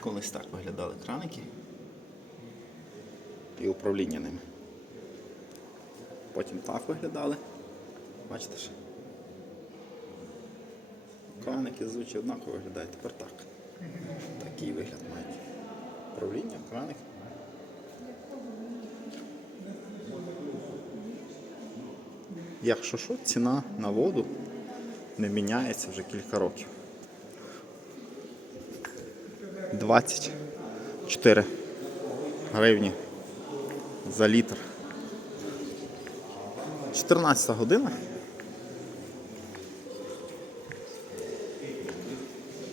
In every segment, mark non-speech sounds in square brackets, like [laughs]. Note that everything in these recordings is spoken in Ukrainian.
Колись так виглядали краники і управління ними. Потім так виглядали. Бачите ж? Краники звичайно однаково виглядають, тепер так. Такий вигляд мають. Управління, краник. Якщо що, ціна на воду не міняється вже кілька років. 24 гривні за літр. 14 година.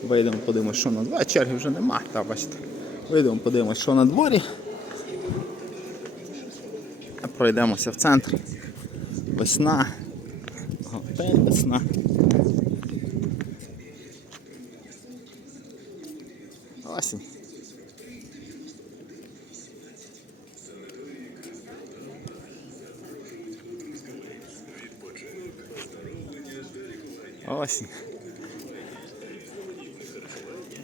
Вийдемо, подивимось, що на дворі. Черги вже нема, так бачите. Вийдемо, подивимось, що на дворі. Пройдемося в центр. Весна. Готель весна. Осінь. Осінь.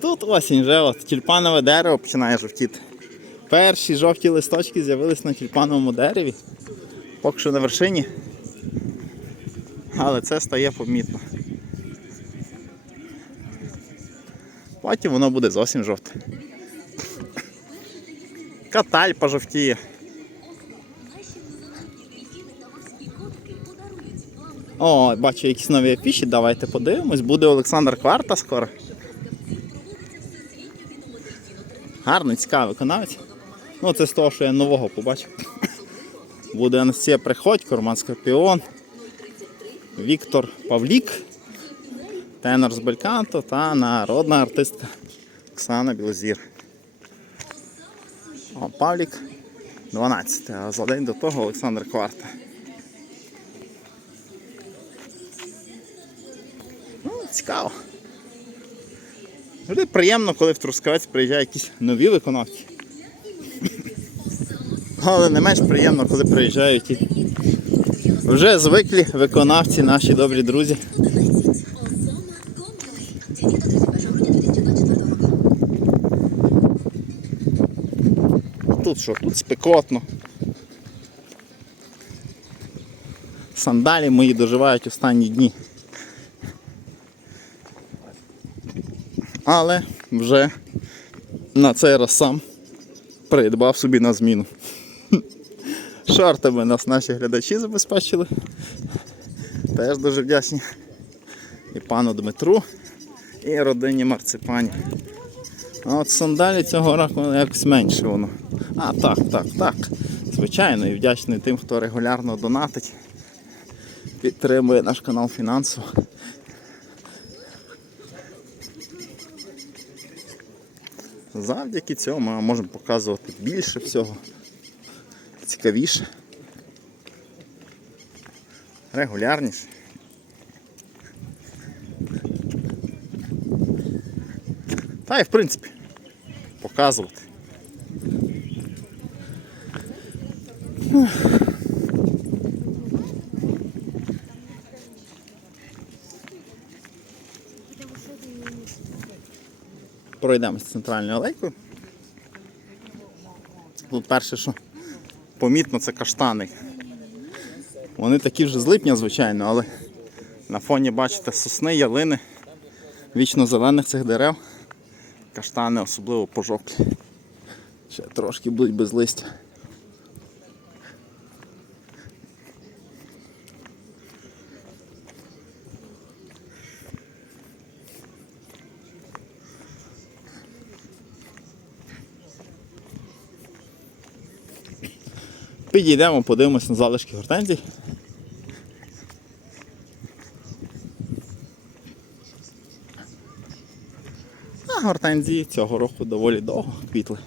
Тут осінь вже от тюльпанове дерево починає жовтіти. Перші жовті листочки з'явились на тюльпановому дереві. Поки що на вершині. Але це стає помітно. Потім воно буде зовсім жовте. Каталь пожовтіє. О, бачу якісь нові афіші, давайте подивимось. Буде Олександр Кварта скоро. Гарний, цікавий виконавець. Ну, це з того, що я нового побачив. [laughs] Буде Анастасія Приходько, Роман Скорпіон, Віктор Павлік, тенор з Бельканто та народна артистка Оксана Білозір. О, Павлік 12, а за день до того Олександр Кварта. Цікаво. Завжди приємно, коли в Трускавець приїжджають якісь нові виконавці. Але не менш приємно, коли приїжджають і вже звиклі виконавці, наші добрі друзі. Тут що? Тут спекотно. Сандалі мої доживають останні дні. Але вже на цей раз сам придбав собі на зміну. [laughs] Шортами нас наші глядачі забезпечили. Теж дуже вдячні. І пану Дмитру, і родині марципані. А от сандалі цього року якось менше воно. А, так, так, так. Звичайно, і вдячний тим, хто регулярно донатить, підтримує наш канал фінансово. Завдяки цьому ми можемо показувати більше всього, цікавіше, регулярніше. Та й в принципі показувати. Пройдемось центральною алейкою. Тут перше, що помітно, це каштани. Вони такі вже з липня, звичайно, але на фоні бачите сосни, ялини, вічно зелених цих дерев. Каштани особливо пожовклі. Ще трошки будуть без листя. Підійдемо, подивимось на залишки гортензій. А гортензії цього року доволі довго квітли.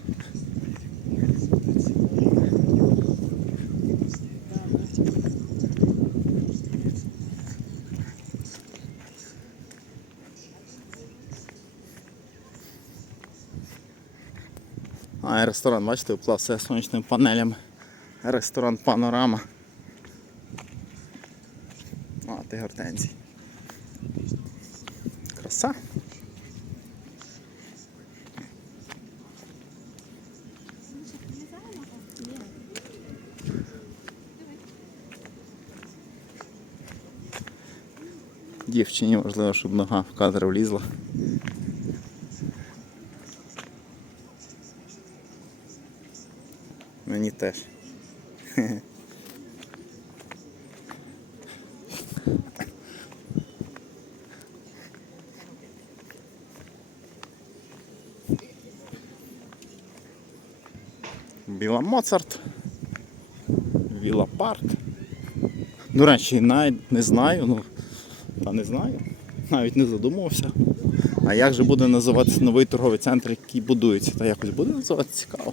А, ресторан, бачите, уклав все сонячними панелями ресторан Панорама. А, ти гортензій. Краса. Дівчині важливо, щоб нога в кадр влізла. Мені теж. [laughs] Біла Моцарт. Віла Парк. До речі, навіть не знаю, ну та не знаю. Навіть не задумувався. А як же буде називатися новий торговий центр, який будується? Та якось буде називатися цікаво.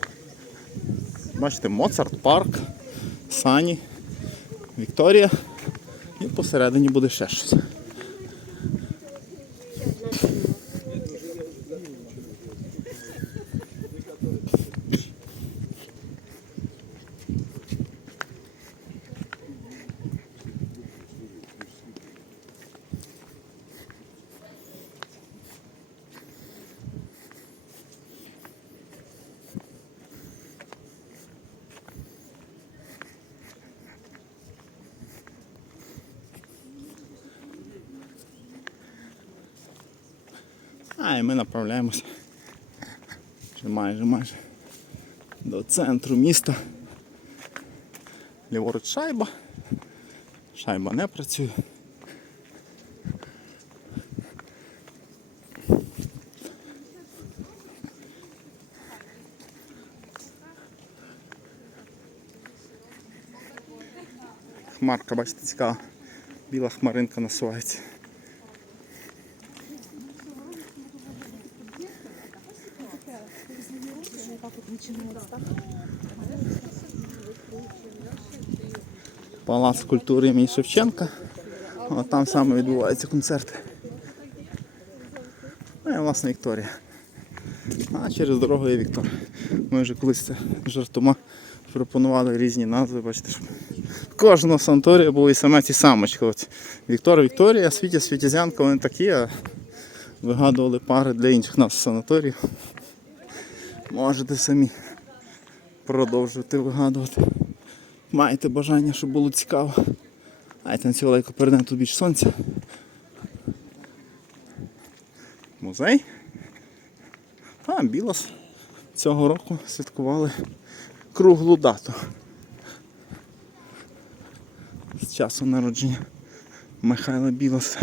Бачите, Моцарт, парк, Сані, Вікторія. І посередині буде ще щось. А, і ми направляємося. Вже майже майже до центру міста. Ліворуч шайба. Шайба не працює. Хмарка, бачите, цікава. Біла хмаринка насувається. Палац культури імені Шевченка. От там саме відбуваються концерти. Ну і власне Вікторія. А через дорогу є Віктор. Ми вже колись це жартома пропонували різні назви, бачите, щоб кожного санаторія були саме ті самочки. От Віктор, Вікторія, Світя, Світязянка, вони такі, а вигадували пари для інших нас санаторіїв. Можете самі продовжувати вигадувати. Маєте бажання, щоб було цікаво. Дайте на цю лейку перейдемо тут більше сонця. Музей. А, Білос. Цього року святкували круглу дату. З часу народження Михайла Білоса.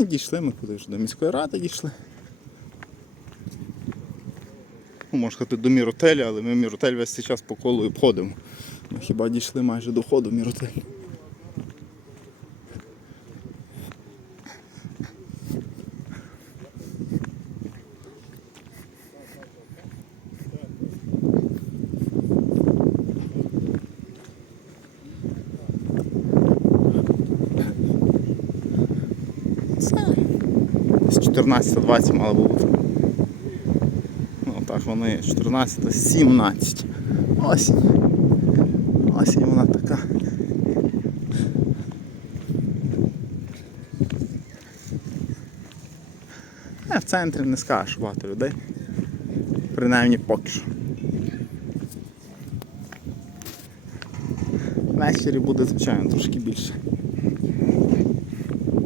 І дійшли ми куди вже до міської ради дійшли. Ну, можна сказати, до міротеля, але ми міротель весь цей час по колу і обходимо. Ми хіба дійшли майже до ходу в 14-20 мали б бути. Ну так вони 14-17. Осінь. Осінь вона така. Я в центрі не скажеш багато людей. Принаймні поки що. Ввечері буде, звичайно, трошки більше.